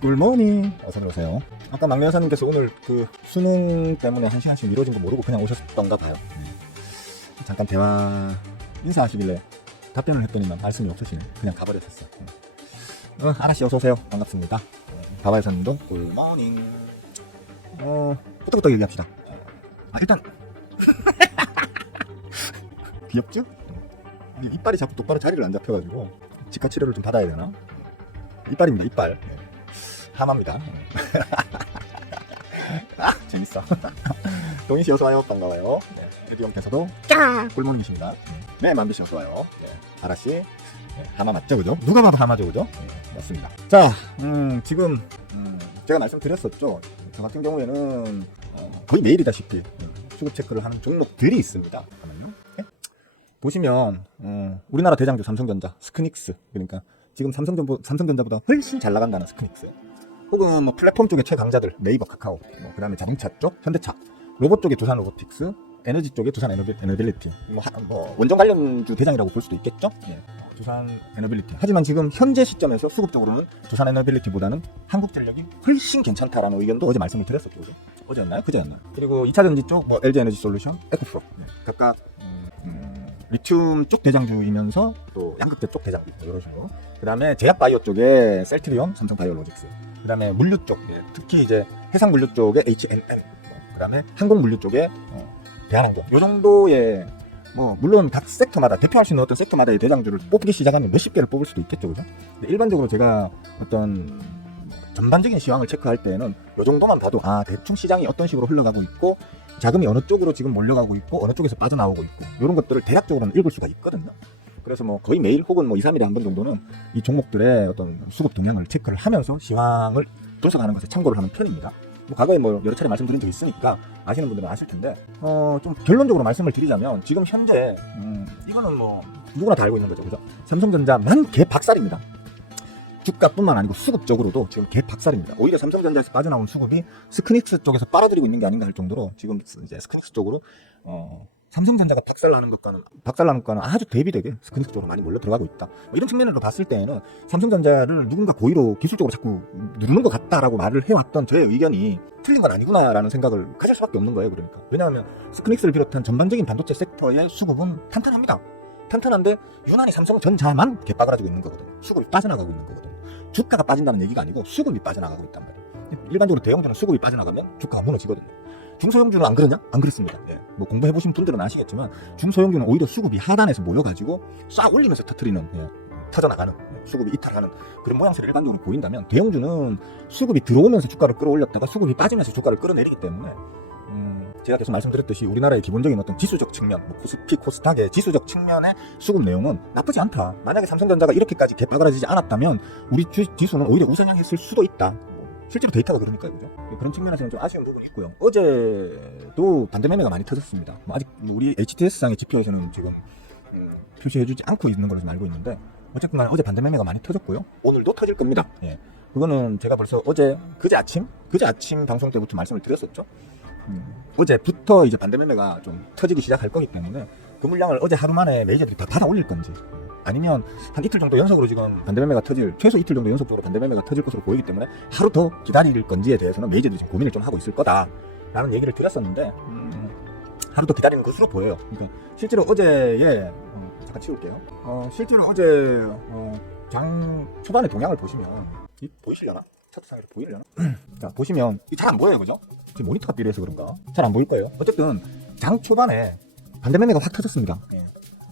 굿모닝, 어서 들어오세요. 아까 막내 여사님께서 오늘 그 수능 때문에 1시간씩 미뤄진 거 모르고 그냥 오셨던가 봐요. 잠깐 대화 인사하시길래 답변을 했더니만 말씀이 없으시네. 그냥 가버렸었어. 아라씨 어서오세요. 반갑습니다. 바바 여사님도 굿모닝. 부터 얘기합시다. 일단 귀엽죠? 이빨이 자꾸 똑바로 자리를 안 잡혀가지고 치과 치료를 좀 받아야 되나? 이빨입니다. 이빨. 하마입니다. 재밌어. 동희씨 어서와요. 반가워요. 네, 에듀형께서도 꿀모닝이십니다. 네, 만두씨 어서와요. 네, 아라씨. 네, 하마 맞죠? 그죠? 누가 봐도 하마죠? 그죠? 네, 맞습니다. 자, 지금 제가 말씀드렸었죠. 저 같은 경우에는 거의 매일이다시피 수급 체크를 하는 종목들이 있습니다. 잠깐만요. 네? 보시면 우리나라 대장주 삼성전자, 스크닉스, 그러니까 지금 삼성전자보다 훨씬 잘 나간다는 스크닉스, 혹은 뭐 플랫폼 쪽의 최강자들 네이버, 카카오, 그 다음에 자동차 쪽 현대차, 로봇 쪽의 두산 로보틱스, 에너지 쪽의 두산 에너빌리티, 원전 관련주 대장이라고 볼 수도 있겠죠. 예. 두산 에너빌리티. 하지만 지금 현재 시점에서 수급적으로는 두산 에너빌리티보다는 한국전력이 훨씬 괜찮다라는 의견도 어제 말씀을 드렸었죠. 그죠? 어제였나요? 그제였나요? 그리고 2차전지 쪽 LG 에너지 솔루션, 에코프로, 각각 리튬 쪽 대장주이면서 또 양극재 쪽 대장주, 이런 식으로. 그 다음에 제약바이오 쪽에 셀트리온, 삼성바이오로직스. 그 다음에 물류 쪽, 특히 이제 해상 물류 쪽에 H&M. 그 다음에 항공 물류 쪽에 대한항공. 요 정도의 물론 각 섹터마다 대표할 수 있는 어떤 섹터마다의 대장주를 뽑기 시작하면 몇십 개를 뽑을 수도 있겠죠, 그죠? 근데 일반적으로 제가 어떤 전반적인 시황을 체크할 때는 요 정도만 봐도 대충 시장이 어떤 식으로 흘러가고 있고 자금이 어느 쪽으로 지금 몰려가고 있고 어느 쪽에서 빠져나오고 있고 이런 것들을 대략적으로는 읽을 수가 있거든요. 그래서 거의 매일 혹은 2, 3일에 한 번 정도는 이 종목들의 어떤 수급 동향을 체크를 하면서 시황을 분석하는 것에 참고를 하는 편입니다. 과거에 여러 차례 말씀드린 적이 있으니까 아시는 분들은 아실 텐데, 좀 결론적으로 말씀을 드리자면 지금 현재 이거는 누구나 다 알고 있는 거죠, 그죠? 삼성전자만 개박살입니다. 주가뿐만 아니고 수급적으로도 지금 개박살입니다. 오히려 삼성전자에서 빠져나온 수급이 스크닉스 쪽에서 빨아들이고 있는 게 아닌가 할 정도로 지금 이제 스크닉스 쪽으로 삼성전자가 박살나는 것과는 아주 대비되게 스크닉스 쪽으로 많이 몰려 들어가고 있다. 이런 측면으로 봤을 때에는 삼성전자를 누군가 고의로 기술적으로 자꾸 누르는 것 같다라고 말을 해왔던 저의 의견이 틀린 건 아니구나라는 생각을 가질 수밖에 없는 거예요. 그러니까 왜냐하면 스크닉스를 비롯한 전반적인 반도체 섹터의 수급은 탄탄합니다. 탄탄한데 유난히 삼성전자만 개빠그라지고 있는 거거든요. 수급이 빠져나가고 있는 거거든요. 주가가 빠진다는 얘기가 아니고 수급이 빠져나가고 있단 말이에요. 일반적으로 대형주는 수급이 빠져나가면 주가가 무너지거든요. 중소형주는 안 그러냐? 안 그렇습니다. 예. 공부해보신 분들은 아시겠지만 중소형주는 오히려 수급이 하단에서 모여가지고 싹 올리면서 터트리는, 터져나가는, 수급이 이탈하는 그런 모양새를 일반적으로 보인다면, 대형주는 수급이 들어오면서 주가를 끌어올렸다가 수급이 빠지면서 주가를 끌어내리기 때문에 제가 계속 말씀드렸듯이 우리나라의 기본적인 어떤 지수적 측면, 코스피, 코스닥의 지수적 측면의 수급 내용은 나쁘지 않다. 만약에 삼성전자가 이렇게까지 개빠그라지지 않았다면 우리 지수는 오히려 우상향했을 수도 있다. 실제로 데이터가 그러니까요, 그죠? 그런 측면에서는 좀 아쉬운 부분이 있고요. 어제도 반대 매매가 많이 터졌습니다. 아직 우리 HTS상의 지표에서는 지금 표시해주지 않고 있는 걸로 좀 알고 있는데, 어쨌든 간에 어제 반대 매매가 많이 터졌고요. 오늘도 터질 겁니다. 예. 그거는 제가 벌써 그제 아침 방송 때부터 말씀을 드렸었죠. 어제부터 이제 반대 매매가 좀 터지기 시작할 거기 때문에 그 물량을 어제 하루 만에 매니저들이 다 받아 올릴 건지, 아니면 한 이틀 정도 연속으로 지금 반대 매매가 최소 이틀 정도 연속적으로 반대 매매가 터질 것으로 보이기 때문에 하루 더 기다릴 건지에 대해서는 매니저들이 지금 고민을 좀 하고 있을 거다라는 얘기를 드렸었는데, 하루 더 기다리는 것으로 보여요. 그러니까 실제로 어제에 잠깐 치울게요. 실제로 어제 장 초반의 동향을 보시면 보이시려나? 차트상에서 보이려나? 자, 보시면 잘 안 보여요, 그죠? 지금 모니터가 삐려서 그런가? 잘 안 보일 거예요. 어쨌든 장 초반에 반대 매매가 확 터졌습니다.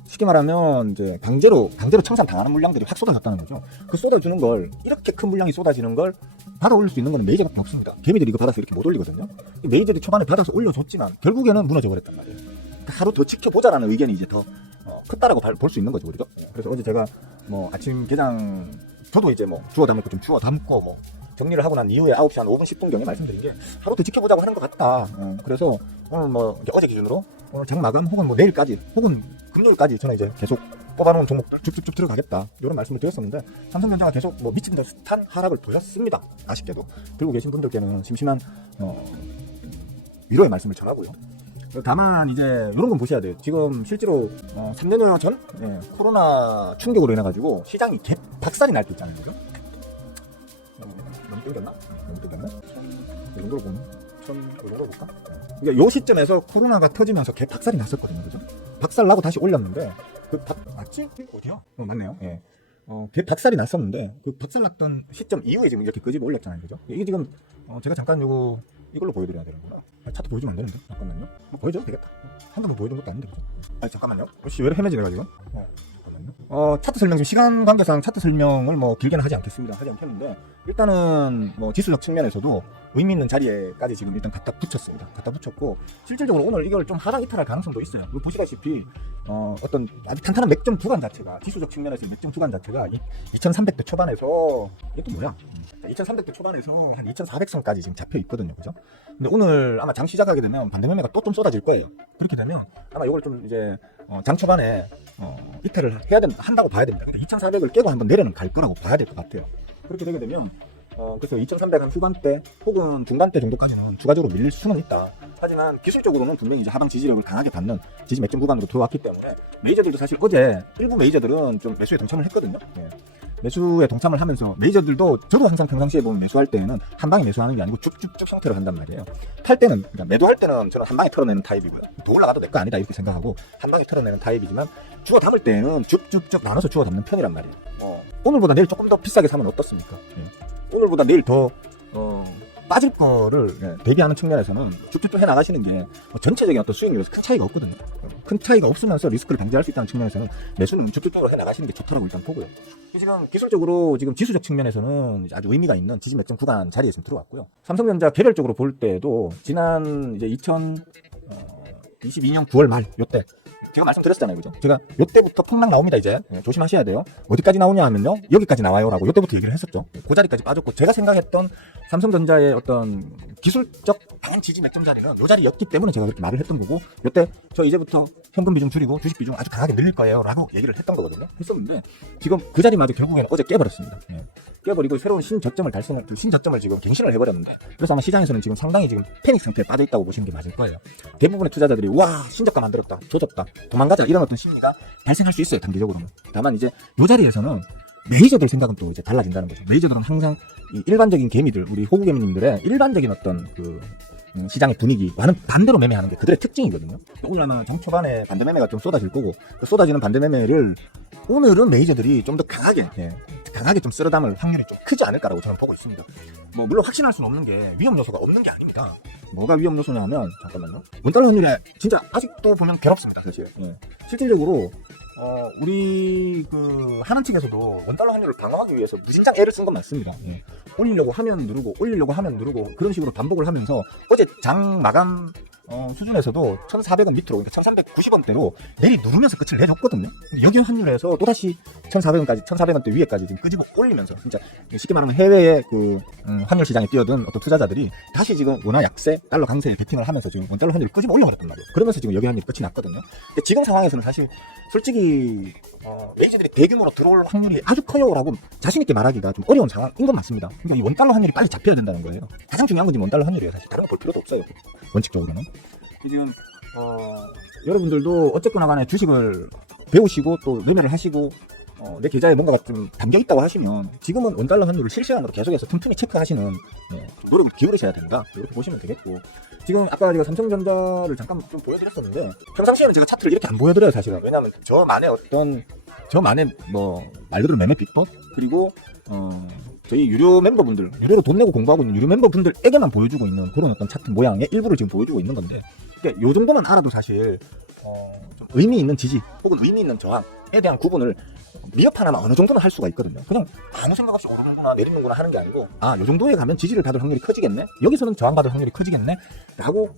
쉽게 말하면 이제 강제로 청산 당하는 물량들이 확 쏟아졌다는 거죠. 그 쏟아주는 걸, 이렇게 큰 물량이 쏟아지는 걸 받아 올릴 수 있는 거는 메이저밖에 없습니다. 개미들이 이거 받아서 이렇게 못 올리거든요. 메이저들이 초반에 받아서 올려줬지만 결국에는 무너져 버렸단 말이에요. 그러니까 하루 더 지켜보자라는 의견이 이제 더 컸다라고 볼 수 있는 거죠, 그죠? 그래서 어제 제가 아침 개장, 저도 이제 주워 담을 거 좀 주워 담고 정리를 하고 난 이후에 9시 한 5분 10분경에 말씀드린 게, 하루 더 지켜보자고 하는 것 같다. 그래서 오늘 어제 기준으로 오늘 장 마감 혹은 내일까지 혹은 금요일까지 저는 이제 계속 뽑아놓은 종목들 쭉쭉쭉 들어가겠다, 이런 말씀을 드렸었는데, 삼성전자가 계속 미친 듯한 하락을 보였습니다. 아쉽게도 들고 계신 분들께는 심심한 위로의 말씀을 전하고요. 다만 이제 이런 건 보셔야 돼요. 지금 실제로 3년여 전 코로나 충격으로 인해가지고 시장이 박살이 날 때 있잖아요. 그죠? 너무 땡겼나? 너무 땡겼나? 이 정도로 보면 이 정도로 볼까? 그러니까 요 시점에서 코로나가 터지면서 박살이 났었거든요. 그죠? 박살 나고 다시 올렸는데 맞지? 어디야? 맞네요. 예. 박살이 났었는데 그 박살 났던 시점 이후에 지금 이렇게 끄집어 올렸잖아요. 그죠? 이게 지금 제가 잠깐 이걸로 보여드려야 되는구나. 차트 보여주면 안 되는데? 잠깐만요. 보여줘도 되겠다. 한번도 보여준 것도 아닌데, 그죠? 잠깐만요. 왜 이렇게 헤매지네, 가지고. 잠깐만요. 차트 설명, 지금 시간 관계상 차트 설명을 길게는 하지 않겠습니다. 하지 않겠는데, 일단은 지수적 측면에서도 의미 있는 자리에까지 지금 일단 갖다 붙였습니다. 갖다 붙였고, 실질적으로 오늘 이걸 좀 하락 이탈할 가능성도 있어요. 보시다시피, 어떤 아주 탄탄한 맥점 구간 자체가, 지수적 측면에서 맥점 구간 자체가 2300대 초반에서, 이게 또 뭐야? 2300대 초반에서 한 2400선까지 지금 잡혀 있거든요. 그죠? 근데 오늘 아마 장 시작하게 되면 반대 매매가 또 좀 쏟아질 거예요. 그렇게 되면 아마 이걸 좀 이제 장 초반에 이탈을 한다고 봐야 됩니다. 2400을 깨고 한번 내려는 갈 거라고 봐야 될 것 같아요. 그렇게 되게 되면 그래서 2300한 후반대 혹은 중반대 정도까지는 추가적으로 밀릴 수는 있다. 하지만 기술적으로는 분명히 이제 하방 지지력을 강하게 받는 지지 맥점 구간으로 들어왔기 때문에 메이저들도 사실 어제 일부 메이저들은 좀 매수에 동참을 했거든요. 매수에 동참을 하면서 메이저들도 저도 항상 평상시에 보면 매수할 때는 한 방에 매수하는 게 아니고 쭉쭉쭉 형태로 한단 말이에요. 팔 때는 그러니까 매도할 때는 저는 한 방에 털어내는 타입이고요. 더 올라가도 내 거 아니다 이렇게 생각하고 한 방에 털어내는 타입이지만 주워 담을 때는 쭉쭉쭉 나눠서 주워 담는 편이란 말이에요. 오늘보다 내일 조금 더 비싸게 사면 어떻습니까? 오늘보다 내일 더 빠질 거를 대비하는 측면에서는 쭉쭉쭉 해나가시는 게 전체적인 어떤 수익률에서 큰 차이가 없거든요. 큰 차이가 없으면서 리스크를 방지할 수 있다는 측면에서는 매수는 쭉쭉쭉으로 해나가시는 게 좋다고 일단 보고요. 지금 기술적으로 지금 지수적 측면에서는 아주 의미가 있는 지지 맥점 구간 자리에 지금 들어왔고요. 삼성전자 개별적으로 볼 때도 지난 이제 2022년 9월 말 요때 제가 말씀드렸잖아요. 그죠? 제가 요때부터 폭락 나옵니다. 이제 조심하셔야 돼요. 어디까지 나오냐 하면요, 여기까지 나와요라고 요때부터 얘기를 했었죠. 그 자리까지 빠졌고, 제가 생각했던 삼성전자의 어떤 기술적 강한 지지 맥점 자리는 요 자리였기 때문에 제가 그렇게 말을 했던 거고, 요때 저 이제부터 현금 비중 줄이고 주식 비중 아주 강하게 늘릴 거예요 라고 얘기를 했던 거거든요. 했었는데 지금 그 자리마저 결국에는 어제 깨버렸습니다. 깨버리고 새로운 신저점을 신저점을 지금 갱신을 해버렸는데, 그래서 아마 시장에서는 지금 상당히 지금 패닉 상태에 빠져 있다고 보시는 게 맞을 거예요. 대부분의 투자자들이 와 신저가 만들었다, 조졌다, 도망가자 이런 어떤 심리가 발생할 수 있어요. 단기적으로는. 다만 이제 이 자리에서는 메이저들 생각은 또 이제 달라진다는 거죠. 메이저들은 항상 이 일반적인 개미들, 우리 호구 개미님들의 일반적인 어떤 그 시장의 분위기와는 반대로 매매하는 게 그들의 특징이거든요. 오늘 아마 장 초반에 반대 매매가 좀 쏟아질 거고, 그 쏟아지는 반대 매매를 오늘은 메이저들이 좀 더 강하게 좀 쓸어 담을 확률이 좀 크지 않을까라고 저는 보고 있습니다. 물론 확신할 수는 없는 게 위험 요소가 없는 게 아닙니다. 뭐가 위험 요소냐 하면, 잠깐만요. 원달러 환율이 진짜 아직도 보면 괴롭습니다. 사실. 실질적으로 우리 그 하는 측에서도 원달러 환율을 방어하기 위해서 무진장 애를 쓴 건 맞습니다. 올리려고 하면 누르고 그런 식으로 반복을 하면서 어제 장 마감 수준에서도 1,400원 밑으로, 그러니까 1,390원대로 내리 누르면서 끝을 내줬거든요. 근데 여기 환율에서 또다시 1,400원대 위에까지 지금 끄집어 올리면서, 진짜 쉽게 말하면 해외의 그 환율 시장에 뛰어든 어떤 투자자들이 다시 지금 원화 약세, 달러 강세에 베팅을 하면서 지금 원달러 환율을 끄집어 올려버렸단 말이에요. 그러면서 지금 여기 환율이 끝이 났거든요. 근데 지금 상황에서는 사실 솔직히 메이저들이 대규모로 들어올 확률이 아주 커요라고 자신있게 말하기가 좀 어려운 상황인 건 맞습니다. 그러니까 이 원달러 환율이 빨리 잡혀야 된다는 거예요. 가장 중요한 건 지금 원달러 환율이에요. 사실 다른 거 볼 필요도 없어요. 원칙적으로는. 지금 여러분들도 어쨌거나 간에 주식을 배우시고 또 매매를 하시고 내 계좌에 뭔가가 좀 담겨있다고 하시면 지금은 원달러 환율을 실시간으로 계속해서 틈틈이 체크하시는 노력을 기울이셔야 된다, 이렇게 보시면 되겠고, 지금 아까 제가 삼성전자를 잠깐 좀 보여드렸었는데 평상시에는 제가 차트를 이렇게 안 보여드려요 사실은. 왜냐하면 저만의 말 그대로 매매 비법, 그리고 저희 유료 멤버분들, 유료로 돈 내고 공부하고 있는 유료 멤버분들에게만 보여주고 있는 그런 어떤 차트 모양의 일부를 지금 보여주고 있는 건데, 그러니까 요 정도만 알아도 사실 좀 의미 있는 지지 혹은 의미 있는 저항에 대한 구분을 미흡 하나만 어느 정도는 할 수가 있거든요. 그냥 아무 생각 없이 오르는구나 내리는구나 하는 게 아니고, 요 정도에 가면 지지를 받을 확률이 커지겠네, 여기서는 저항받을 확률이 커지겠네 라고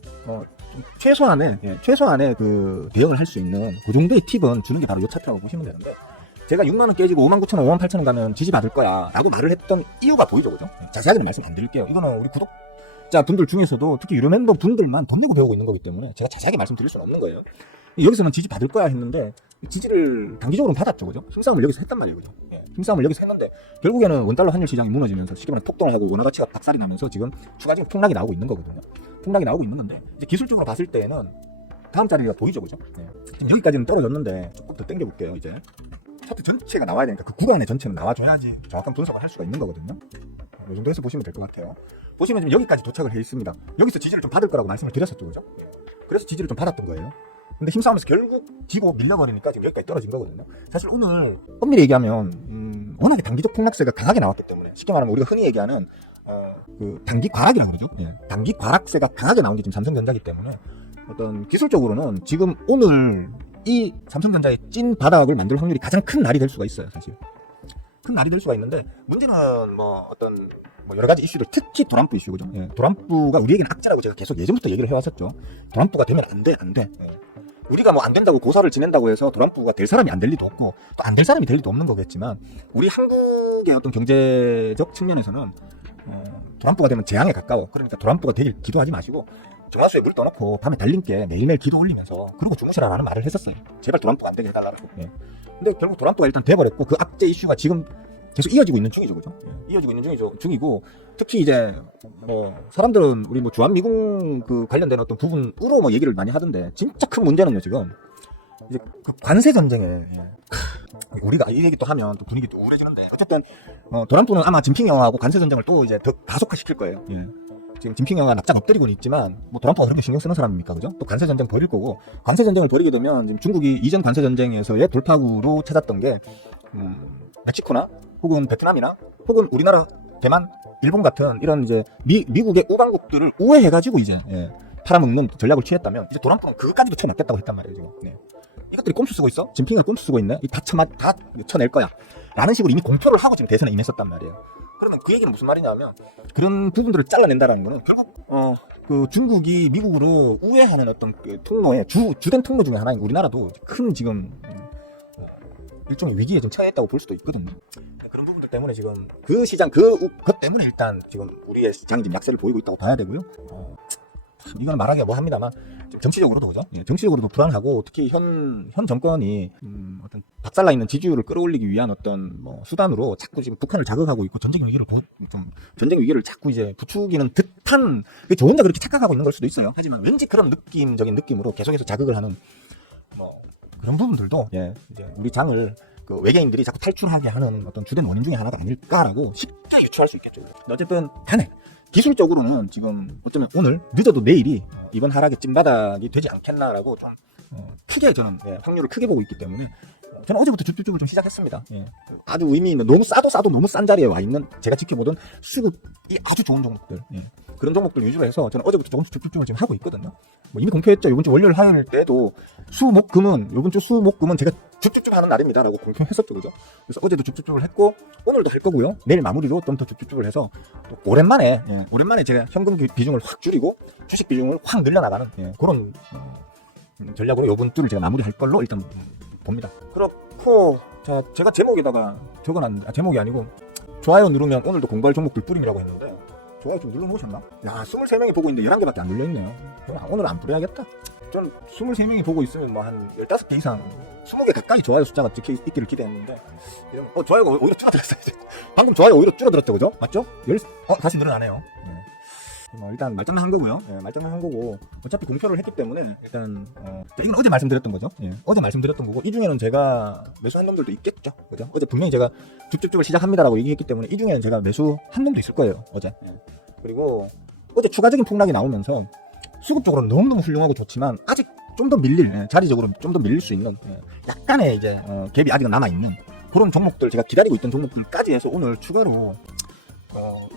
최소한의 그 대응을 할 수 있는 그 정도의 팁은 주는 게 바로 이 차트라고 보시면 되는데, 제가 6만원 깨지고 59,000원, 58,000원 가면 지지 받을 거야 라고 말을 했던 이유가 보이죠, 그죠? 자세하게는 말씀 안 드릴게요. 이거는 우리 구독자분들 중에서도 특히 유료 멤버 분들만 돈 내고 배우고 있는 거기 때문에 제가 자세하게 말씀드릴 수는 없는 거예요. 여기서는 지지 받을 거야 했는데 지지를 단기적으로는 받았죠, 그죠? 힘싸움을 여기서 했단 말이에요, 그죠? 힘싸움을 여기서 했는데 결국에는 원달러 환율 시장이 무너지면서 쉽게 말하면 폭등을 하고 원화 가치가 박살이 나면서 지금 추가적인 폭락이 나오고 있는 거거든요. 폭락이 나오고 있는 건데, 이제 기술적으로 봤을 때에는 다음 자리가 보이죠, 그죠? 네. 지금 여기까지는 떨어졌는데 조금 더 당겨볼게요. 이제 차트 전체가 나와야 되니까 그 구간의 전체는 나와줘야지 정확한 분석을 할 수가 있는 거거든요. 이 정도에서 보시면 될 것 같아요. 보시면 지금 여기까지 도착을 해 있습니다. 여기서 지지를 좀 받을 거라고 말씀을 드렸었죠, 그죠? 그래서 지지를 좀 받았던 거예요. 근데 힘싸움에서 결국 지고 밀려버리니까 지금 여기까지 떨어진 거거든요. 사실 오늘 엄밀히 얘기하면 워낙에 단기적 폭락세가 강하게 나왔기 때문에, 쉽게 말하면 우리가 흔히 얘기하는 그 단기 과락이라고 그러죠. 예. 단기 과락세가 강하게 나온 게 지금 삼성전자이기 때문에 어떤 기술적으로는 지금 오늘 이 삼성전자의 찐 바닥을 만들 확률이 가장 큰 날이 될 수가 있어요. 사실 큰 날이 될 수가 있는데, 문제는 뭐 어떤 뭐 여러 가지 이슈들, 특히 도란프 이슈죠. 예. 도란프가 우리에게는 악재라고 제가 계속 예전부터 얘기를 해왔었죠. 도란프가 되면 안 돼. 예. 우리가 뭐 안 된다고 고사를 지낸다고 해서 도란프가 될 사람이 안 될 리도 없고 또 안 될 사람이 될 리도 없는 거겠지만, 우리 한국의 어떤 경제적 측면에서는 도란프가 되면 재앙에 가까워. 그러니까 도란프가 되길 기도하지 마시고 정화수에 물 떠놓고 밤에 달림께 매일매일 기도 올리면서 그러고 주무시라라는 말을 했었어요. 제발 도란프가 안 되게 해달라고. 예. 근데 결국 도란프가 일단 돼버렸고, 그 악재 이슈가 지금 계속 이어지고 있는 중이죠, 그죠? 예. 이어지고 있는 중이고, 특히 이제 뭐 사람들은 우리 뭐 주한미군 그 관련된 어떤 부분으로 뭐 얘기를 많이 하던데, 진짜 큰 문제는요 지금 이제 그 관세 전쟁에, 우리가 이 얘기 또 하면 또 분위기 또 우울해지는데, 어쨌든 도란프는 아마 진핑 영화하고 관세 전쟁을 또 이제 더 가속화시킬 거예요. 예. 지금 진핑 영화가 납작 엎드리고는 있지만 뭐 도란프가 그렇게 신경 쓰는 사람입니까, 그죠? 또 관세 전쟁 벌일 거고, 관세 전쟁을 벌이게 되면 지금 중국이 이전 관세 전쟁에서의 돌파구로 찾았던 게 멕시코나 혹은 베트남이나 혹은 우리나라, 대만, 일본 같은 이런 이제 미국의 우방국들을 우회해가지고 이제 팔아먹는 전략을 취했다면, 이제 도란프는 그것까지도 쳐맞겠다고 했단 말이에요 지금. 이것들이 꼼수 쓰고 있어? 진핑을 꼼수 쓰고 있네? 다 쳐낼 거야 라는 식으로 이미 공표를 하고 지금 대선에 임했었단 말이에요. 그러면 그 얘기는 무슨 말이냐면, 그런 부분들을 잘라낸다라는 거는 결국 그 중국이 미국으로 우회하는 어떤 그 통로의 주된 통로 중에 하나인 우리나라도 큰 지금 일종의 위기에 좀 처해 있다고 볼 수도 있거든요. 그런 부분들 때문에 지금 그 시장 그것 때문에 일단 지금 우리의 시장이 지금 약세를 보이고 있다고 봐야 되고요. 이건 말하기가 뭐 합니다만, 정치적으로도 그죠? 예, 정치적으로도 불안하고, 특히 현 정권이 어떤 박살나 있는 지지율을 끌어올리기 위한 어떤 뭐 수단으로 자꾸 지금 북한을 자극하고 있고, 전쟁 위기를 자꾸 이제 부추기는 듯한, 저 혼자 그렇게 착각하고 있는 걸 수도 있어요. 하지만 왠지 그런 느낌적인 느낌으로 계속해서 자극을 하는 뭐 그런 부분들도 이제 우리 장을 그 외계인들이 자꾸 탈출하게 하는 어떤 주된 원인 중에 하나가 아닐까라고 쉽게 유추할 수 있겠죠. 어쨌든 간에 기술적으로는 지금 어쩌면 오늘 늦어도 내일이 이번 하락의 찐바닥이 되지 않겠나라고 좀 크게 저는 확률을 크게 보고 있기 때문에, 저는 어제부터 줍줍줍을 좀 시작했습니다. 아주 의미 있는, 너무 싸도 너무 싼 자리에 와 있는, 제가 지켜보던 수급이 아주 좋은 종목들, 그런 종목들 위주로 해서 저는 어제부터 조금씩 줍줍줍을 지금 하고 있거든요. 뭐 이미 공표했죠. 이번 주 월요일 화요일 때도 이번 주 수목금은 제가 줍줍줍 하는 날입니다라고 공표했었죠, 그죠? 그래서 어제도 줍줍줍을 했고 오늘도 할 거고요. 내일 마무리로 좀 더 줍줍줍을 해서 또 오랜만에 제가 현금 비중을 확 줄이고 주식 비중을 확 늘려나가는 그런 전략으로 이번 주를 제가 마무리할 걸로 일단 봅니다. 그렇고, 자, 제가 제목에다가 적어놨는데, 제목이 아니고 좋아요 누르면 오늘도 공부할 종목들 뿌림이라고 했는데, 좋아요 좀 눌러놓으셨나? 야, 23명이 보고 있는데 11개밖에 안 눌려있네요. 오늘 안 뿌려야겠다. 전 23명이 보고 있으면 뭐 한 15개 이상, 20개 가까이 좋아요 숫자가 찍혀있기를 기대했는데, 좋아요가 오히려 줄어들었어요. 방금 좋아요 오히려 줄어들었죠, 그죠? 맞죠? 다시 늘어나네요. 일단 말장난 한 거고요. 말장난 한 거고, 어차피 공표를 했기 때문에 일단 이건 어제 말씀드렸던 거죠. 어제 말씀드렸던 거고, 이 중에는 제가 매수한 놈들도 있겠죠, 그죠? 어제 분명히 제가 줍줍줍을 시작합니다라고 얘기했기 때문에 이 중에는 제가 매수한 놈도 있을 거예요, 어제. 그리고 어제 추가적인 폭락이 나오면서 수급적으로는 너무너무 훌륭하고 좋지만 아직 좀 더 자리적으로 좀 더 밀릴 수 있는 약간의 이제 갭이 아직은 남아 있는 그런 종목들, 제가 기다리고 있던 종목들까지 해서 오늘 추가로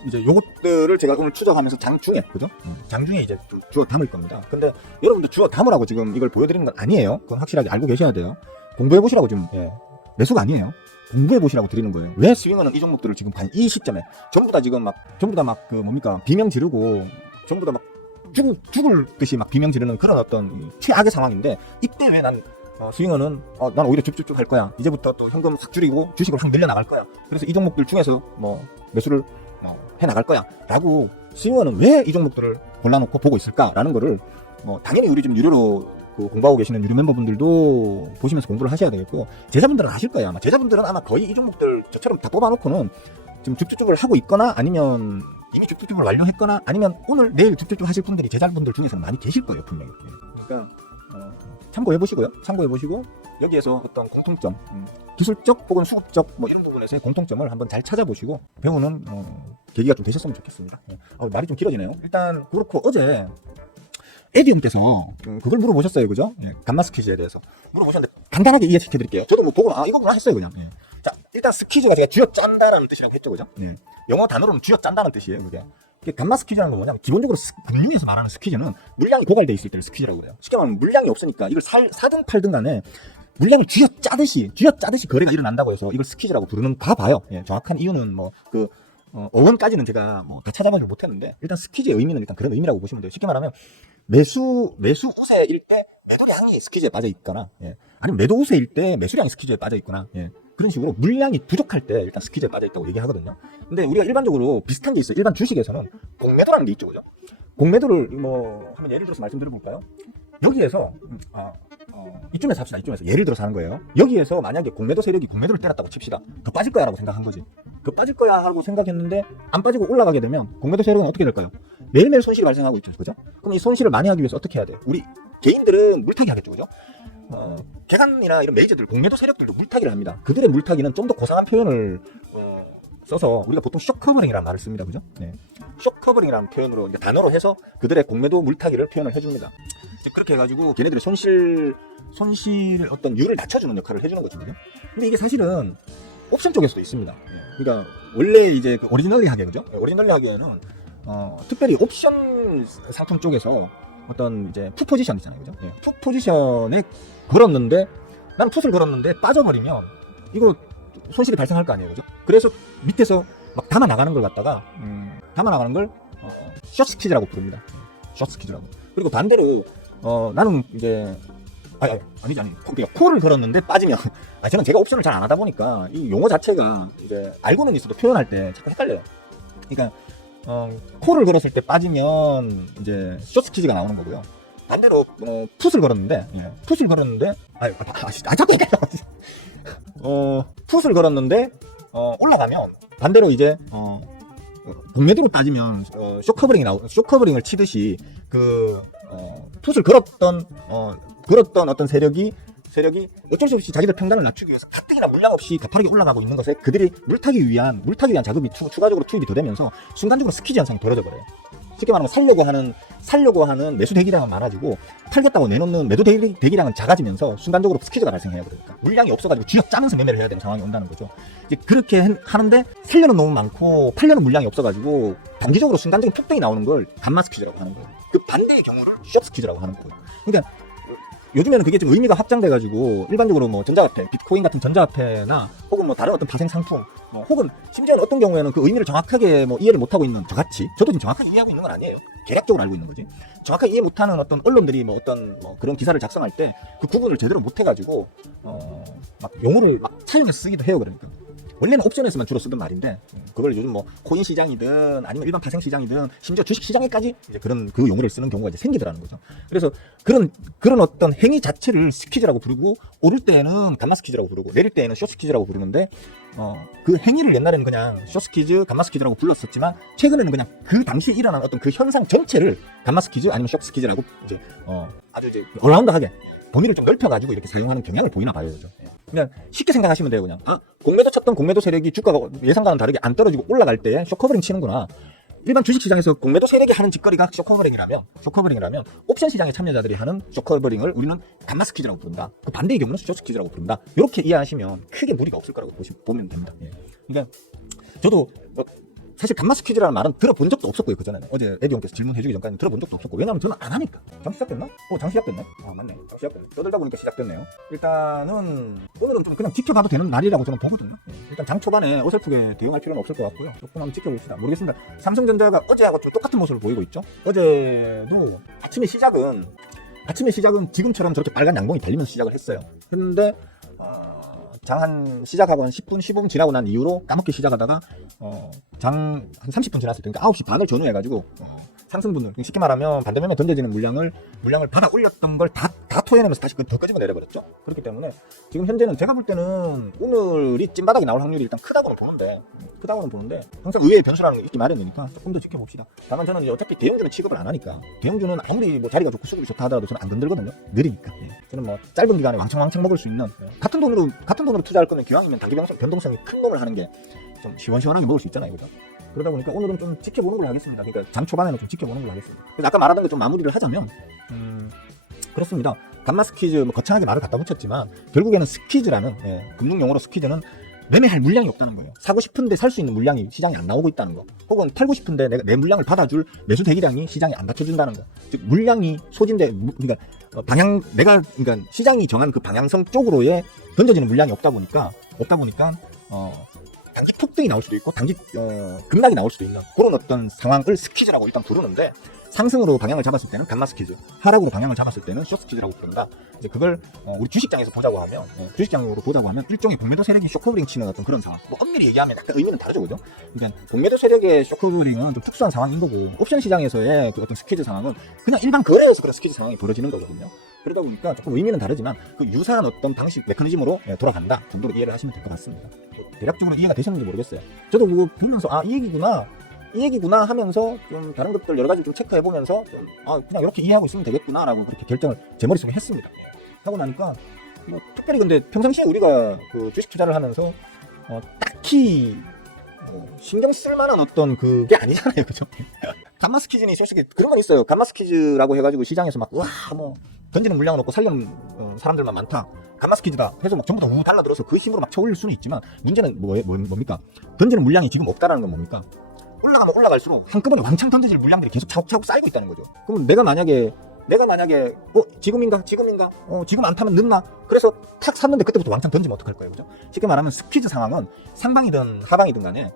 이제 요것들을 제가 오늘 추적하면서 장중에, 그죠? 장중에 이제 좀 주워 담을 겁니다. 근데 여러분들 주워 담으라고 지금 이걸 보여드리는 건 아니에요. 그건 확실하게 알고 계셔야 돼요. 공부해보시라고 지금, 매수가 아니에요. 공부해보시라고 드리는 거예요. 왜 스윙어는 이 종목들을 지금 이 시점에 전부 다 막 비명 지르고, 전부 다 막 죽을 듯이 막 비명 지르는 그런 어떤 최악의 상황인데, 이때 왜 난 스윙어는 난 오히려 줍줍줍 할 거야. 이제부터 또 현금 확 줄이고 주식을 확 늘려나갈 거야. 그래서 이 종목들 중에서 매수를 해나갈 거야 라고, 스윙어는 왜 이 종목들을 골라놓고 보고 있을까 라는 거를 당연히 우리 지금 유료로 공부하고 계시는 유료 멤버분들도 보시면서 공부를 하셔야 되겠고, 제자분들은 아실 거예요. 제자분들은 아마 거의 이 종목들 저처럼 다 뽑아놓고는 지금 줍줍줍을 하고 있거나, 아니면 이미 줍줍줍을 완료했거나, 아니면 오늘 내일 줍줍줍 하실 분들이 제자분들 중에서는 많이 계실 거예요, 분명히. 그러니까 참고해 보시고요. 참고해 보시고 여기에서 어떤 공통점, 기술적 혹은 수급적 뭐 이런 부분에서의 공통점을 한번 잘 찾아보시고 배우는 계기가 좀 되셨으면 좋겠습니다. 말이 좀 길어지네요. 일단 그렇고 어제 에디움께서 그걸 물어보셨어요, 그죠? 감마 스퀴즈에 대해서 물어보셨는데 간단하게 이해시켜드릴게요. 저도 뭐 보고 이거구나 했어요, 그냥. 자, 일단 스퀴즈가 제가 쥐어 짠다라는 뜻이라고 했죠, 그죠? 영어 단어로는 쥐어 짠다는 뜻이에요, 그게. 감마 스퀴즈라는 건 뭐냐면 기본적으로 금융에서 말하는 스퀴즈는 물량이 고갈돼 있을 때를 스퀴즈라고 그래요. 쉽게 말하면 물량이 없으니까 이걸 사든 팔든 간에 물량을 쥐어 짜듯이 거래가 일어난다고 해서 이걸 스퀴즈라고 부르는 가 봐요. 정확한 이유는 뭐 어원까지는 제가 뭐 다 찾아보지 못했는데 일단 스퀴즈의 의미는 일단 그런 의미라고 보시면 돼요. 쉽게 말하면 매수 우세일 때 매도량이 스퀴즈에 빠져 있거나, 아니면 매도 우세일 때 매수량이 스퀴즈에 빠져 있거나, 그런 식으로 물량이 부족할 때 일단 스퀴즈에 빠져 있다고 얘기하거든요. 근데 우리가 일반적으로 비슷한 게 있어요. 일반 주식에서는 공매도라는 게 있죠, 그죠? 공매도를 뭐 한번 예를 들어서 말씀드려볼까요? 여기에서 이쯤에서 합시다. 이쯤에서 예를 들어서 하는 거예요. 여기에서 만약에 공매도 세력이 공매도를 때렸다고 칩시다. 더 빠질 거야 라고 생각한 거지. 그 빠질 거야 하고 생각했는데 안 빠지고 올라가게 되면 공매도 세력은 어떻게 될까요? 매일매일 손실이 발생하고 있죠, 그죠? 그럼 이 손실을 많이 하기 위해서 어떻게 해야 돼요? 우리 개인들은 물타기 하겠죠, 그죠? 개간이나 이런 메이저들, 공매도 세력들도 물타기를 합니다. 그들의 물타기는 좀 더 고상한 표현을 써서 우리가 보통 쇼커버링이라는 말을 씁니다, 그죠? 쇼커버링이라는 표현으로 이제 단어로 해서 그들의 공매도 물타기를 표현을 해줍니다. 그렇게 해가지고 걔네들의 손실을 어떤 율을 낮춰주는 역할을 해주는 거죠, 그죠? 근데 이게 사실은 옵션 쪽에서도 있습니다. 그러니까 원래 이제 그 오리지널리하게, 그죠? 오리지널리하게는 특별히 옵션 상품 쪽에서 어떤 이제 풋 포지션 있잖아요, 그죠? 풋 포지션에 걸었는데 난 풋을 걸었는데 빠져버리면 이거 손실이 발생할 거 아니에요, 그죠? 그래서 밑에서 막 담아 나가는 걸 갖다가 담아 나가는 걸 숏스퀴즈라고 부릅니다. 숏스퀴즈라고. 그리고 반대로 나는 이제 아니지 그러니까 콜을 걸었는데 빠지면 저는 제가 옵션을 잘 안 하다 보니까 이 용어 자체가 이제 알고는 있어도 표현할 때 자꾸 헷갈려요. 그러니까 콜을 걸었을 때 빠지면 이제 숏스퀴즈가 나오는 거고요. 반대로 풋을 걸었는데 자꾸 헷갈려. 풋을 걸었는데 올라가면 반대로 이제 공매도로 따지면 쇼커버링을 치듯이 그 풋을 걸었던 어떤 세력이 어쩔 수 없이 자기들 평단을 낮추기 위해서 가뜩이나 물량 없이 가파르게 올라가고 있는 것에 그들이 물타기 위한 자금이 추가적으로 투입이 더 되면서 순간적으로 스퀴즈 현상이 벌어져 버려요. 쉽게 말하면 살려고 하는 매수 대기량은 많아지고 팔겠다고 내놓는 매도 대기량은 작아지면서 순간적으로 스퀴즈가 발생해요. 그러니까 물량이 없어가지고 쥐어 짜면서 매매를 해야 되는 상황이 온다는 거죠. 이제 그렇게 하는데 살려는 너무 많고 팔려는 물량이 없어가지고 단기적으로 순간적인 폭등이 나오는 걸 감마 스퀴즈라고 하는 거예요. 그 반대의 경우를 숏 스퀴즈라고 하는 거예요. 그러니까 요즘에는 그게 좀 의미가 확장돼가지고 일반적으로 뭐 전자화폐, 비트코인 같은 전자화폐나 혹은 뭐 다른 어떤 파생 상품, 혹은 심지어는 어떤 경우에는 그 의미를 정확하게 뭐 이해를 못하고 있는 저같이, 저도 지금 정확하게 이해하고 있는 건 아니에요. 개략적으로 알고 있는 거지. 정확하게 이해 못하는 어떤 언론들이 뭐 어떤 그런 기사를 작성할 때 그 구분을 제대로 못해가지고 막 용어를 막 차용해서 쓰기도 해요. 그러니까 원래는 옵션에서만 주로 쓰던 말인데 그걸 요즘 뭐 코인 시장이든 아니면 일반 파생 시장이든 심지어 주식 시장에까지 이제 그 용어를 쓰는 경우가 이제 생기더라는 거죠. 그래서 그런 어떤 행위 자체를 스퀴즈라고 부르고, 오를 때는 감마 스퀴즈라고 부르고 내릴 때는 숏 스퀴즈라고 부르는데 그 행위를 옛날에는 그냥 숏 스퀴즈, 감마 스퀴즈라고 불렀었지만 최근에는 그냥 그 당시에 일어난 어떤 그 현상 전체를 감마 스퀴즈 아니면 숏 스퀴즈라고 이제 아주 이제 얼라운드하게 범위를 좀 넓혀가지고 이렇게 사용하는 경향을 보이나 봐요, 그죠? 그냥 쉽게 생각하시면 돼요, 그냥. 공매도 쳤던 공매도 세력이 주가가 예상과는 다르게 안 떨어지고 올라갈 때 쇼커버링 치는구나. 일반 주식시장에서 공매도 세력이 하는 짓거리가 쇼커버링이라면 옵션 시장의 참여자들이 하는 쇼커버링을 우리는 감마 스퀴즈라고 부른다. 그 반대의 경우는 숏 스퀴즈라고 부른다. 이렇게 이해하시면 크게 무리가 없을 거라고 보면 됩니다. 그러니까 저도 사실 감마 스퀴즈라는 말은 들어본 적도 없었고요, 그전에는. 어제 에디온께서 질문해주기 전까지는 들어본 적도 없었고, 왜냐하면 저는 안 하니까. 장 시작됐나? 장 시작됐네? 맞네. 장 시작됐네. 떠들다 보니까 시작됐네요. 일단은 오늘은 좀 그냥 지켜봐도 되는 날이라고 저는 보거든요. 일단 장 초반에 어설프게 대응할 필요는 없을 것 같고요. 조금 한번 지켜봅시다. 모르겠습니다. 삼성전자가 어제하고 좀 똑같은 모습을 보이고 있죠. 어제도 아침에 시작은 지금처럼 저렇게 빨간 양봉이 달리면서 시작을 했어요. 근데 시작하고 한 10분, 15분 지나고 난 이후로 까먹게 시작하다가 한 30분 지났을 때, 그러니까 9시 반을 전후해가지고 상승분을 쉽게 말하면 반대면에 던져지는 물량을 받아 올렸던 걸 다 토해내면서 다시 더 끄집어 내려버렸죠. 그렇기 때문에 지금 현재는 제가 볼 때는 오늘이 찐바닥이 나올 확률이 일단 크다고는 보는데 항상 의외의 변수라는 게 있기 마련이니까 조금 더 지켜봅시다. 다만 저는 이제 어차피 대형주는 취급을 안 하니까 대형주는 아무리 뭐 자리가 좋고 수급이 좋다 하더라도 저는 안 건들거든요. 느리니까. 저는 뭐 짧은 기간에 왕창 먹을 수 있는 같은 돈으로 투자할 거면 기왕이면 단기 변동성이 큰 놈을 하는 게 좀 시원시원하게 먹을 수 있잖아요, 그죠? 그러다 보니까 오늘은 좀 지켜보는 걸 하겠습니다. 그러니까 장 초반에는 좀 지켜보는 걸 하겠습니다. 그래서 아까 말하던 거 좀 마무리를 하자면 그렇습니다. 감마 스퀴즈 뭐 거창하게 말을 갖다 붙였지만 결국에는 스퀴즈라는 금융용어로 스퀴즈는 매매할 물량이 없다는 거예요. 사고 싶은데 살 수 있는 물량이 시장에 안 나오고 있다는 거. 혹은 팔고 싶은데 내 물량을 받아줄 매수 대기량이 시장에 안 받쳐준다는 거. 즉 물량이 소진돼 그러니까 그러니까 시장이 정한 그 방향성 쪽으로의 던져지는 물량이 없다 보니까 단기 폭등이 나올 수도 있고 단기 급락이 나올 수도 있는 그런 어떤 상황을 스퀴즈라고 일단 부르는데 상승으로 방향을 잡았을 때는 감마 스퀴즈, 하락으로 방향을 잡았을 때는 숏 스퀴즈라고 부른다. 이제 그걸 우리 주식장에서 보자고 하면 일종의 공매도 세력이 쇼커브링 치는 어떤 그런 상황. 뭐 엄밀히 얘기하면 약간 의미는 다르죠, 그죠? 그러니까 공매도 세력의 쇼커브링은 좀 특수한 상황인 거고 옵션 시장에서의 그 어떤 스퀴즈 상황은 그냥 일반 거래에서 그런 스퀴즈 상황이 벌어지는 거거든요. 그러다 보니까 조금 의미는 다르지만 그 유사한 어떤 방식 메커니즘으로 돌아간다 정도로 이해를 하시면 될 것 같습니다. 대략적으로 이해가 되셨는지 모르겠어요. 저도 그거 보면서 이 얘기구나 하면서 좀 다른 것들 여러 가지 좀 체크해 보면서 그냥 이렇게 이해하고 있으면 되겠구나라고 그렇게 결정을 제 머릿속에 했습니다. 하고 나니까 뭐 특별히 근데 평상시에 우리가 그 주식 투자를 하면서 딱히 신경 쓸 만한 어떤 그게 아니잖아요, 그죠? 감마 스퀴즈니 솔직히 그런 건 있어요. 감마 스퀴즈라고 해가지고 시장에서 막 뭐 던지는 물량을 얻고 살려는 사람들만 많다. 감마 스퀴즈다 해서 막 전부 다 우 달라들어서 그 힘으로 막 쳐올릴 수는 있지만 문제는 뭡니까? 던지는 물량이 지금 없다라는 건 뭡니까? 올라가면 올라갈수록 한꺼번에 왕창 던져질 물량들이 계속 차곡차곡 쌓이고 있다는 거죠. 그러면 내가 만약에 지금인가? 지금 안 타면 늦나? 그래서 탁 샀는데 그때부터 왕창 던지면 어떡할 거예요, 그죠? 쉽게 말하면 스퀴즈 상황은 상방이든 하방이든 간에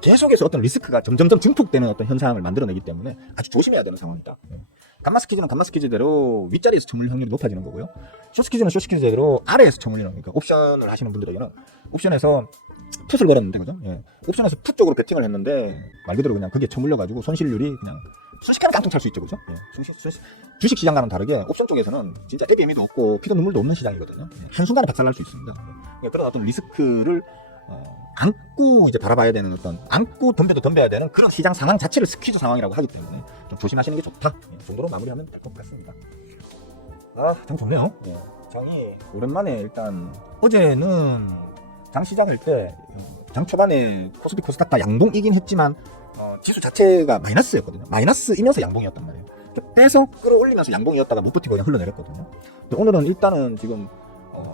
계속해서 어떤 리스크가 점점점 증폭되는 어떤 현상을 만들어내기 때문에 아주 조심해야 되는 상황이다. 감마 스퀴즈는 감마 스퀴즈대로 윗자리에서 쳐물릴 확률이 높아지는 거고요. 숏 스퀴즈는 숏 스퀴즈대로 아래에서 쳐물리는, 그러니까 옵션을 하시는 분들에게는 옵션에서 풋을 걸었는데, 그죠? 옵션에서 풋 쪽으로 베팅을 했는데 말 그대로 그냥 그게 쳐물려가지고 손실률이 그냥 순식간에 깡통 찰 수 있죠, 그죠? 주식 시장과는 다르게 옵션 쪽에서는 진짜 대비 의미도 없고 피도 눈물도 없는 시장이거든요. 한순간에 박살날 수 있습니다. 그런 어떤 리스크를 안고 이제 바라봐야 되는 안고 덤벼야 되는 그런 시장 상황 자체를 스퀴즈 상황이라고 하기 때문에 좀 조심하시는 게 좋다. 정도로 마무리하면 될 것 같습니다. 장 좋네요. 장이 오랜만에 일단 어제는 장 시작할 때 장 초반에 코스피 코스닥 다 양봉이긴 했지만 지수 자체가 마이너스였거든요. 마이너스이면서 양봉이었단 말이에요. 빼서 끌어올리면서 양봉이었다가 못 버티고 그냥 흘러내렸거든요. 근데 오늘은 일단은 지금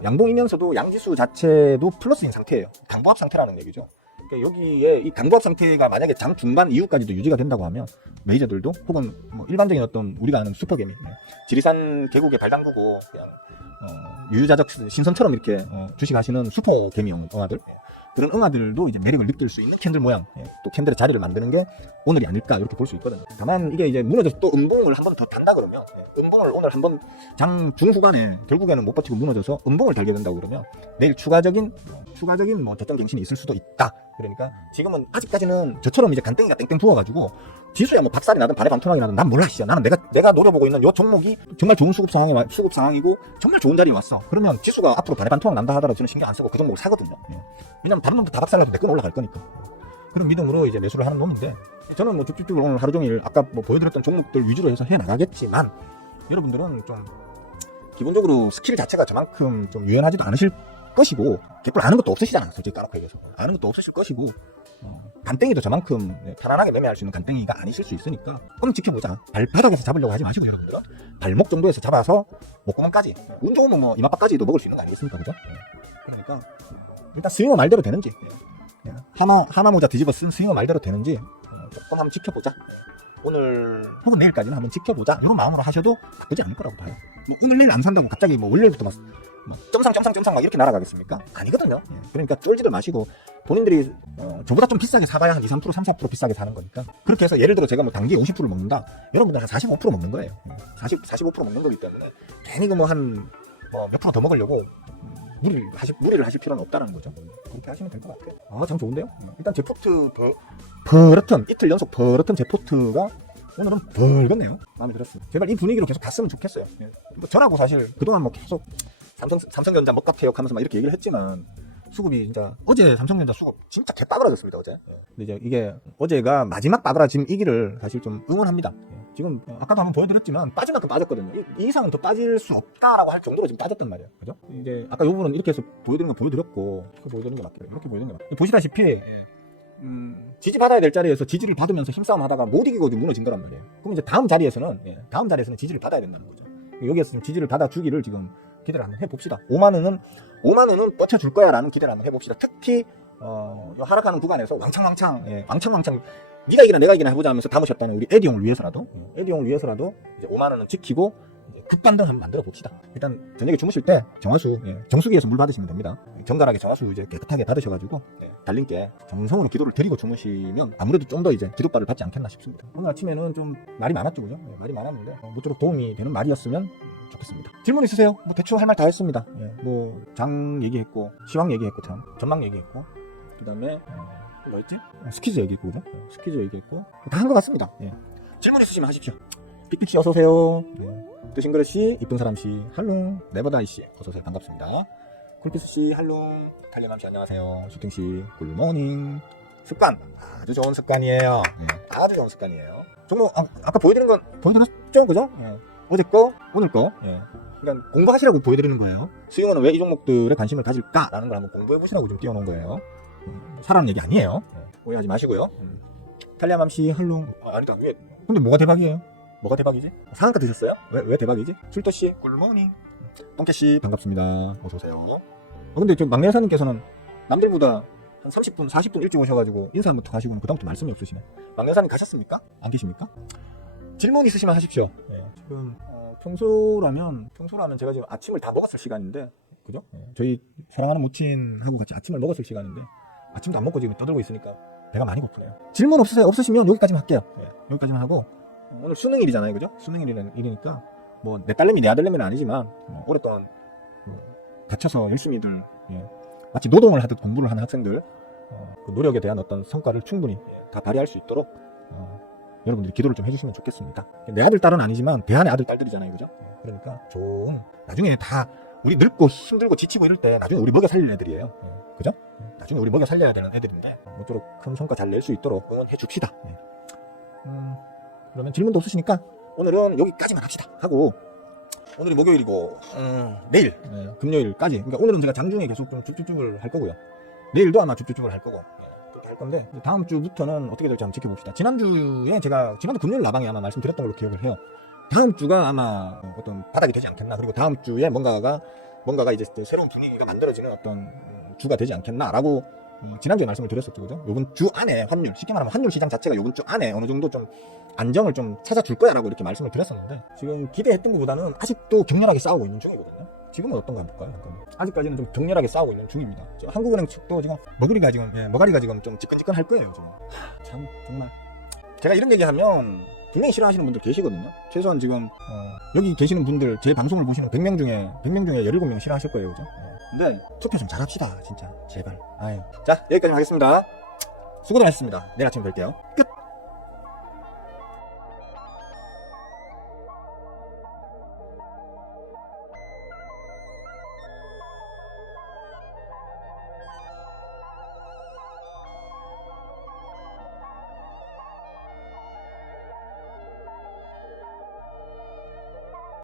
양봉이면서도 양지수 자체도 플러스인 상태예요. 강보합 상태라는 얘기죠. 그러니까 여기에 이 강보합 상태가 만약에 장 중반 이후까지도 유지가 된다고 하면 메이저들도 혹은 뭐 일반적인 어떤 우리가 아는 슈퍼개미 지리산 계곡에 발 담그고 그냥 유유자적 신선처럼 이렇게 주식하시는 슈퍼개미용 응아들, 그런 응아들도 이제 매력을 느낄 수 있는 캔들 모양, 또 캔들의 자리를 만드는 게 오늘이 아닐까 이렇게 볼 수 있거든요. 다만 이게 이제 무너져서 또 음봉을 한 번 더 단다 그러면, 음봉을 오늘 한번 장 중후반에 결국에는 못 버티고 무너져서 음봉을 달게 된다고 그러면 내일 추가적인 뭐 저점 갱신이 있을 수도 있다. 그러니까 지금은 아직까지는 저처럼 이제 간땡이가 땡땡 부어가지고 지수야 뭐 박살이 나든 발에 반토막이 나든 난 몰라. 나는 내가 노려보고 있는 요 종목이 정말 좋은 수급 상황이고 정말 좋은 자리에 왔어. 그러면 지수가 앞으로 발에 반토막 난다 하더라도 저는 신경 안 쓰고 그 종목을 사거든요. 왜냐면 다른 놈도 다 박살나도 내 건 올라갈 거니까. 그런 믿음으로 이제 매수를 하는 놈인데, 저는 뭐 쭉쭉쭉 오늘 하루 종일 아까 뭐 보여드렸던 종목들 위주로 해서 해 나가겠지만, 여러분들은 좀 기본적으로 스킬 자체가 저만큼 좀 유연하지도 않으실 것이고, 개뿔 아는 것도 없으시잖아. 솔직히 까놓고 얘기해서 아는 것도 없으실 것이고, 간땡이도 저만큼 편안하게 매매할 수 있는 간땡이가 아니실 수 있으니까 좀 지켜보자. 발바닥에서 잡으려고 하지 마시고, 여러분들은 발목 정도에서 잡아서 목구멍까지, 운 좋으면 뭐 이마빠까지도 먹을 수 있는 거 아니겠습니까, 그죠? 그러니까 일단 스윙어 말대로 되는지, 하마 모자 뒤집어 쓴 스윙어 말대로 되는지 조금 한번 지켜보자. 오늘 혹은 내일까지는 한번 지켜보자. 이런 마음으로 하셔도 나쁘지 않을 거라고 봐요. 뭐 오늘 내일 안 산다고 갑자기 뭐 월요일부터 막 점상 막 이렇게 날아가겠습니까? 아니거든요. 그러니까 쫄지를 마시고 본인들이 저보다 좀 비싸게 사봐야 한 2, 3%, 3, 4% 비싸게 사는 거니까. 그렇게 해서 예를 들어 제가 뭐 단기에 50%를 먹는다. 여러분들 한 45% 먹는 거예요. 45% 먹는 거기 때문에 괜히 뭐 한 몇 프로 더 먹으려고 무리를 하실 필요는 없다는 거죠. 그렇게 하시면 될 것 같아요. 참 좋은데요? 일단 제포트 이틀 연속 버릇한 제포트가 오늘은 벌겠네요. 마음에 들었습니다. 제발 이 분위기로 계속 갔으면 좋겠어요. 예. 뭐 저라고 사실 그동안 뭐 계속 삼성전자 먹갑해요 하면서 막 이렇게 얘기를 했지만 수급이 진짜 어제 삼성전자 수급 진짜 개 빠그라졌습니다 어제. 예. 근데 이제 이게 어제가 마지막 빠그라짐이기를 사실 좀 응원합니다. 예. 지금 아까도 한번 보여드렸지만 빠진 만큼 빠졌거든요. 이 이상은 더 빠질 수 없다라고 할 정도로 지금 빠졌단 말이에요. 그죠? 이제 아까 요 부분은 이렇게 해서 보여드리는 거 보여드렸고 이렇게 보여드리는 게 맞겠네요. 이렇게 보여드리는 게 맞겠네요. 보시다시피 예. 지지받아야 될 자리에서 지지를 받으면서 힘싸움 하다가 못 이기고 지금 무너진 거란 말이에요. 그럼 이제 다음 자리에서는 지지를 받아야 된다는 거죠. 여기에서 지금 지지를 받아주기를 지금 기대를 한번 해봅시다. 5만원은 뻗쳐줄 거야 라는 기대를 한번 해봅시다. 특히 하락하는 구간에서 왕창 네가 이기나 내가 이기나 해보자 하면서 담으셨다는 우리 에디용을 위해서라도 이제 5만원은 지키고 급반등 한번 만들어 봅시다. 일단 저녁에 주무실 때 정화수 정수기에서 물 받으시면 됩니다. 정갈하게 정화수 이제 깨끗하게 받으셔가지고 달님께 정성으로 기도를 드리고 주무시면 아무래도 좀 더 이제 기도발을 받지 않겠나 싶습니다. 오늘 아침에는 좀 말이 많았죠, 그죠? 말이 많았는데 모쪼록 도움이 되는 말이었으면 좋겠습니다. 질문 있으세요? 뭐 대충 할 말 다 했습니다. 뭐 장 얘기했고 시황 얘기했고 참 전망 얘기했고 그 다음에 뭐였지? 스키즈 얘기했고 그죠? 스키즈 얘기했고 다 한 것 같습니다. 질문 있으시면 하십시오. 삑삑씨 어서오세요. 뜨신 그릇씨 이쁜 사람씨 할롱 네버다이씨 어서오세요. 반갑습니다. 쿨피스씨 할롱 달림함씨 안녕하세요. 슈팅씨 굿모닝. 습관 아주 좋은 습관이에요. 아주 좋은 습관이에요. 종목 아까 보여드린 건 보여드렸죠, 그죠? 어제 거 오늘 거 그러니까 공부하시라고 보여드리는 거예요. 수영은 왜 이 종목들에 관심을 가질까라는 걸 한번 공부해보시라고 좀 띄워놓은 거예요. 사람 얘기 아니에요. 오해하지 마시고요. 탈리아맘씨 할롱 아니다 위에 근데 뭐가 대박이에요? 뭐가 대박이지? 상한가 드셨어요? 왜 대박이지? 출토씨 굿모닝. 똥캐씨 반갑습니다. 어서오세요. 근데 저 막내 여사님께서는 남들보다 한 30분 40분 일찍 오셔가지고 인사 한번 하시고는 그 다음부터 말씀이 없으시네. 막내 여사님 가셨습니까? 안 계십니까? 질문 있으시면 하십시오. 지금 평소라면 제가 지금 아침을 다 먹었을 시간인데 그죠? 저희 사랑하는 모친하고 같이 아침을 먹었을 시간인데 아침도 안 먹고 지금 떠들고 있으니까 배가 많이 고프네요. 질문 없으시면 여기까지만 할게요. 여기까지만 하고 오늘 수능일이잖아요, 그죠? 수능일이니까 뭐 내 딸내미 내 아들내미는 아니지만 오랫동안 다쳐서 열심히들 마치 노동을 하듯 공부를 하는 학생들 그 노력에 대한 어떤 성과를 충분히 다 발휘할 수 있도록 여러분들이 기도를 좀 해주시면 좋겠습니다. 내 아들 딸은 아니지만 대안의 아들 딸들이잖아요, 그죠? 그러니까 좋은 나중에 다 우리 늙고 힘들고 지치고 이럴 때 나중에 우리 먹여 살릴 애들이에요. 그죠? 나중에 우리 먹여 살려야 되는 애들인데 모쪼록 큰 성과 잘 낼 수 있도록 응원해 줍시다. 그러면 질문도 없으시니까 오늘은 여기까지만 합시다 하고 오늘이 목요일이고 내일 금요일까지 그러니까 오늘은 제가 장중에 계속 좀 줍줍줍을 할 거고요. 내일도 아마 줍줍줍을 할 거고 그렇게 할 건데 다음 주부터는 어떻게 될지 한번 지켜봅시다. 지난주에 제가 지난주 금요일 라방에 아마 말씀드렸던 걸로 기억을 해요. 다음 주가 아마 어떤 바닥이 되지 않겠나 그리고 다음 주에 뭔가가 이제 새로운 분위기가 만들어지는 어떤 주가 되지 않겠나라고 지난주에 말씀을 드렸었죠, 그죠? 요번 주 안에 환율, 쉽게 말하면 환율 시장 자체가 요번 주 안에 어느 정도 좀 안정을 좀 찾아줄 거야라고 이렇게 말씀을 드렸었는데 지금 기대했던 것보다는 아직도 격렬하게 싸우고 있는 중이거든요. 지금은 어떤가 볼까요? 잠깐만. 아직까지는 좀 격렬하게 싸우고 있는 중입니다. 지금 한국은행 측도 지금 머가리가 지금 좀 지끈지끈할 거예요, 지금. 참 정말 제가 이런 얘기하면 분명히 싫어하시는 분들 계시거든요. 최소한 지금 여기 계시는 분들 제 방송을 보시는 100명 중에 17명 싫어하실 거예요, 그죠? 근데 투표 좀 잘합시다, 진짜 제발. 아유. 자, 여기까지 하겠습니다. 수고들 하셨습니다. 내일 아침에 뵐게요. 끝.